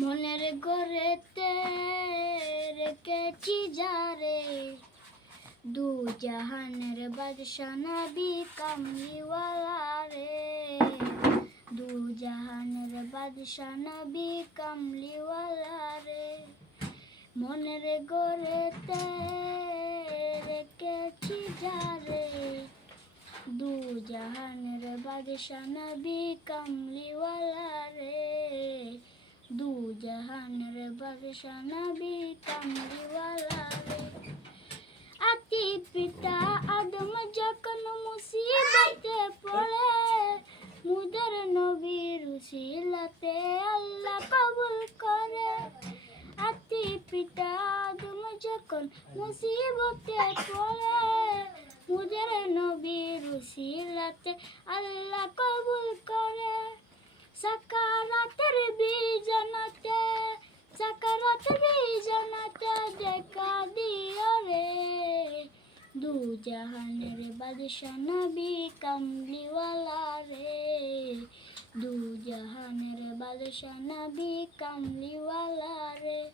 মনের ঘরেতে রেখেছি যারে, দু জাহানের বাদশা নবী কামলিওয়ালা রে, দু জাহানের বাদশা নবী কামলিওয়ালা রে। মনের ঘরেতে রেখেছি যারে, দু জাহানের বাদশা নবী কামলিওয়ালা রে, দু জাহানের বাদশা নবী কামলিওয়ালা রে। আতি পিতা আদম যখন মুসিবতে পড়ে, মুদের নবীর উসিলাতে আল্লাহ কবুল করে। আতি পিতা আদম যখন মুসিবতে পড়ে, মুদের নবীর উসিলাতে আল্লাহ কবুল করে। সাকারাতের বিজনতে, সাকারাতের বিজনতে দেখা দিও রে, দু জাহানের বাদশা নবী কামলিওয়ালা রে, দু জাহানের বাদশা নবী কামলিওয়ালা রে।